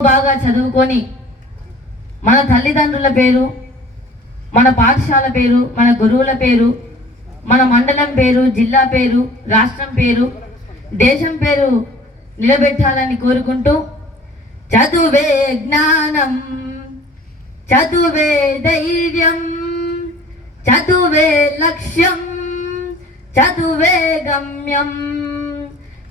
బాగా చదువుకొని మన తల్లిదండ్రుల పేరు మన పాఠశాల పేరు మన గురువుల పేరు మన మండలం పేరు జిల్లా పేరు రాష్ట్రం పేరు దేశం పేరు నిలబెట్టాలని కోరుకుంటూ చదువే జ్ఞానం చదువే ధైర్యం చదువే లక్ష్యం చదువే గమ్యం.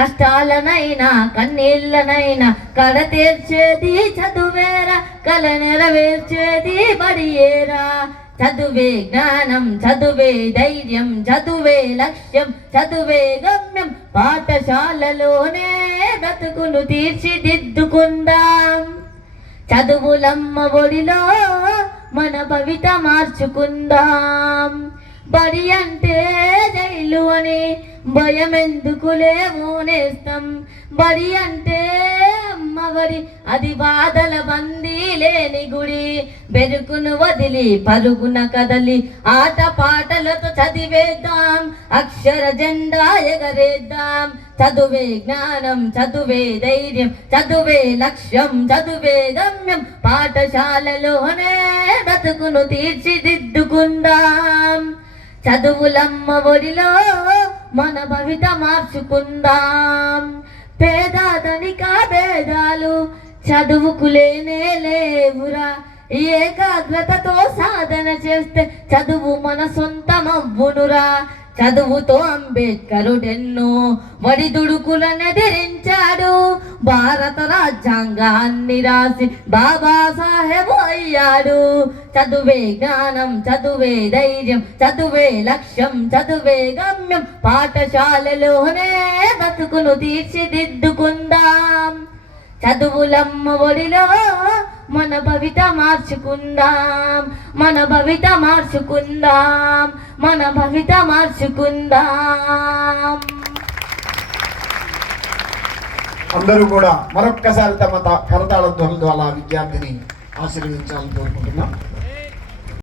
కష్టాలనైనా కన్నీళ్ళనైనా కడ తీర్చేది చదువేరా కల నెరవేర్చేది బడియేరా. చదువే జ్ఞానం చదువే ధైర్యం చదువే లక్ష్యం చదువే గమ్యం. పాఠశాలలోనే బ్రతుకును తీర్చిదిద్దుకుందాం. చదువులమ్మ ఒడిలో మన భవిత మార్చుకుందాం. బడి అంటే జైలు అని భయం ఎందుకు లేవునేస్తాం బడి అంటే అమ్మవరి అది బాధల బందీ లేని గుడి. బెరుకును వదిలి పరుగున కదలి ఆట పాటలతో చదివేద్దాం. అక్షర జెండా ఎగరేద్దాం. చదువే జ్ఞానం చదువే ధైర్యం చదువే లక్ష్యం చదువే గమ్యం. పాఠశాలలోనే బ్రతుకును తీర్చిదిద్దుకుందాం. చదువులమ్మ ఒడిలో మన భవిత మార్చుకుందాం. పేద ధనిక భేదాలు చదువుకులేనే లేవురా ఏకాగ్రతతో సాధన చేస్తే చదువు మన సొంతమవ్వునురా. చదువుతో అంబేద్కరుడెన్నో వడిదుడుకులనెదిరించాడు భారత రాజ్యాంగాన్ని రాసి బాబాసాహెబ్ అయ్యాడు. చదువే జ్ఞానం చదువే ధైర్యం చదువే లక్ష్యం చదువే గమ్యం. పాఠశాలలోనే బతుకును తీర్చిదిద్దుకుందాం. చదువులమ్మ ఒడిలో మన భవిత మార్చుకుందాం. మన భవిత మార్చుకుందాం. మన భవిత మార్చుకుందాం. అందరూ కూడా మరొక్కసారి తమ కరతాళ ధ్వనుల ద్వారా విద్యార్థిని ఆశీర్వదించాలని కోరుకుంటున్నాం.